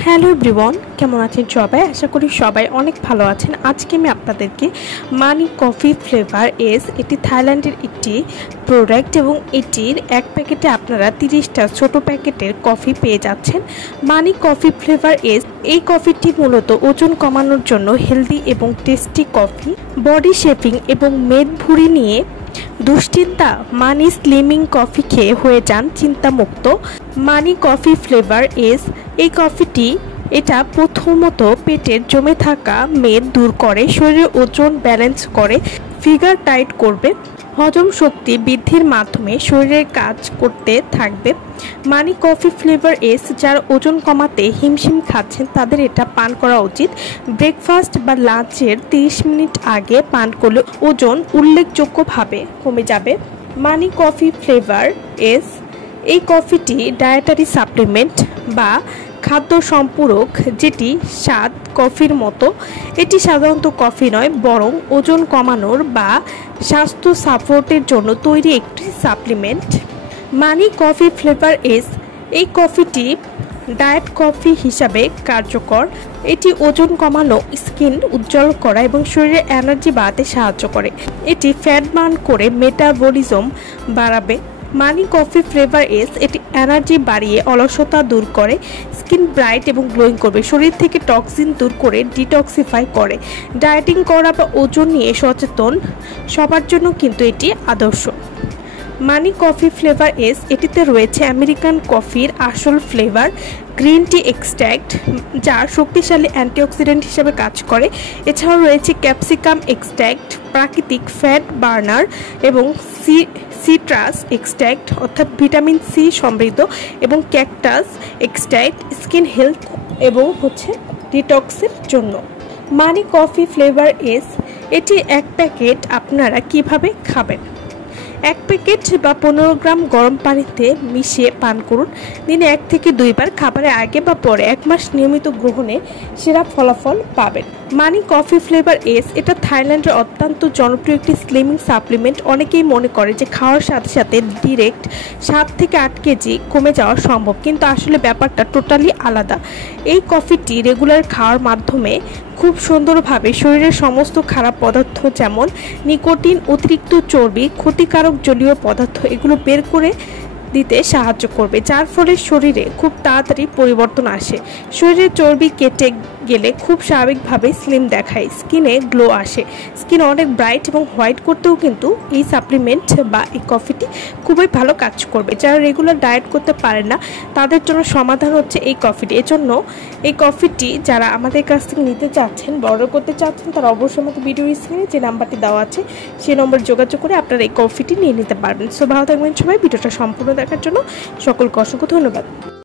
Hello everyone, কেমন আছেন সবাই? আশা করি সবাই অনেক ভালো আছেন। আজকে আমি আপনাদেরকে মানি কফি ফ্লেভার এস এটি থাইল্যান্ডের একটি প্রোডাক্ট এবং এটির এক প্যাকেটে আপনারা 30টা ছোট প্যাকেটের কফি পেয়ে যাচ্ছেন। মানি কফি ফ্লেভার এস এই কফিটি মূলত ওজন কমানোর জন্য হেলদি এবং টেস্টি কফি, বডি শেপিং এবং মেদ ভুঁড়ি নিয়ে দুশ্চিন্তা মানি স্লিমিং কফি খেয়ে হয়ে যান চিন্তামুক্ত। মানি কফি ফ্লেভার এস এই কফিটি এটা প্রথমত পেটের জমে থাকা মেদ দূর করে, শরীরের ওজন ব্যালেন্স করে, ফিগার টাইট করবে, হজম শক্তি বৃদ্ধির মাধ্যমে শরীরের কাজ করতে থাকবে। মানি কফি ফ্লেভার এস যারা ওজন কমাতে হিমশিম খাচ্ছেন তাদের এটা পান করা উচিত। ব্রেকফাস্ট বা লাঞ্চের 30 মিনিট আগে পান করলে ওজন উল্লেখযোগ্যভাবে কমে যাবে। মানি কফি ফ্লেভার এস এই কফিটি ডায়েটারি সাপ্লিমেন্ট বা খাদ্য সম্পূরক, যেটি স্বাদ কফির মতো। এটি সাধারণত কফি নয়, বরং ওজন কমানোর বা স্বাস্থ্য সাপোর্টের জন্য তৈরি একটি সাপ্লিমেন্ট। মানি কফি ফ্লেভার এস এই কফিটি ডায়েট কফি হিসাবে কার্যকর। এটি ওজন কমানো, স্কিন উজ্জ্বল করা এবং শরীরে এনার্জি বাড়াতে সাহায্য করে। এটি ফ্যাট বার্ন করে মেটাবলিজম বাড়াবে। মানি কফি ফ্লেভার এস এটি এনার্জি বাড়িয়ে অলসতা দূর করে, স্কিন ব্রাইট এবং গ্লোয়িং করবে, শরীর থেকে টক্সিন দূর করে ডিটক্সিফাই করে। ডায়েটিং করা বা ওজন নিয়ে সচেতন সবার জন্য কিন্তু এটি আদর্শ। মানি কফি ফ্লেভার এস এটিতে রয়েছে আমেরিকান কফির আসল ফ্লেভার, গ্রিন টি এক্সট্র্যাক্ট যা শক্তিশালী অ্যান্টিঅক্সিডেন্ট হিসেবে কাজ করে। এছাড়াও রয়েছে ক্যাপসিকাম এক্সট্র্যাক্ট, প্রাকৃতিক ফ্যাট বার্নার এবং সিট্রাস এক্সট্র্যাক্ট অর্থাৎ ভিটামিন সি সমৃদ্ধ, এবং ক্যাকটাস এক্সট্র্যাক্ট স্কিন হেলথ এবং ডিটক্সের জন্য। মানি কফি ফ্লেভার এস এটি এক প্যাকেট আপনারা কিভাবে খাবেন? এক প্যাকেট বা 15 গ্রাম গরম পানিতে মিশিয়ে পান করুন। দিনে 1 থেকে 2 বার, খাবারের আগে বা পরে। 1 মাস নিয়মিত গ্রহণে সেরা ফলাফল পাবেন। মানি কফি ফ্লেভার এস এটা থাইল্যান্ডের অত্যন্ত জনপ্রিয় একটি স্লিমিং সাপ্লিমেন্ট। অনেকেই মনে করে যে খাওয়ার সাথে সাথে ডিরেক্ট 7 থেকে 8 কেজি কমে যাওয়া সম্ভব, কিন্তু আসলে ব্যাপারটা টোটালি আলাদা। এই কফিটি রেগুলার খাওয়ার মাধ্যমে খুব সুন্দরভাবে শরীরের সমস্ত খারাপ পদার্থ যেমন নিকোটিন, অতিরিক্ত চর্বি, ক্ষতিকারক জলীয় পদার্থ এগুলো বের করে দিতে সাহায্য করবে, যার ফলে শরীরে খুব তাড়াতাড়ি পরিবর্তন আসে। শরীরে চর্বি কেটে গেলে খুব স্বাভাবিকভাবে স্লিম দেখায়, স্কিনে গ্লো আসে, স্কিন অনেক ব্রাইট এবং হোয়াইট করতেও কিন্তু এই সাপ্লিমেন্ট বা এই কফিটি খুবই ভালো কাজ করবে। যারা রেগুলার ডায়েট করতে পারেন না তাদের জন্য সমাধান হচ্ছে এই কফিটি। এজন্য এই কফিটি যারা আমাদের কাছ থেকে নিতে চাচ্ছেন, অর্ডার করতে চাচ্ছেন, তারা অবশ্যই আমাকে ভিডিও স্ক্রিনে যে নাম্বারটি দেওয়া আছে সেই নম্বরে যোগাযোগ করে আপনারা এই কফিটি নিয়ে নিতে পারবেন। সো ভালো থাকবেন সবাই। ভিডিওটা সম্পূর্ণ দেখার জন্য সকলকে অসংখ্য ধন্যবাদ।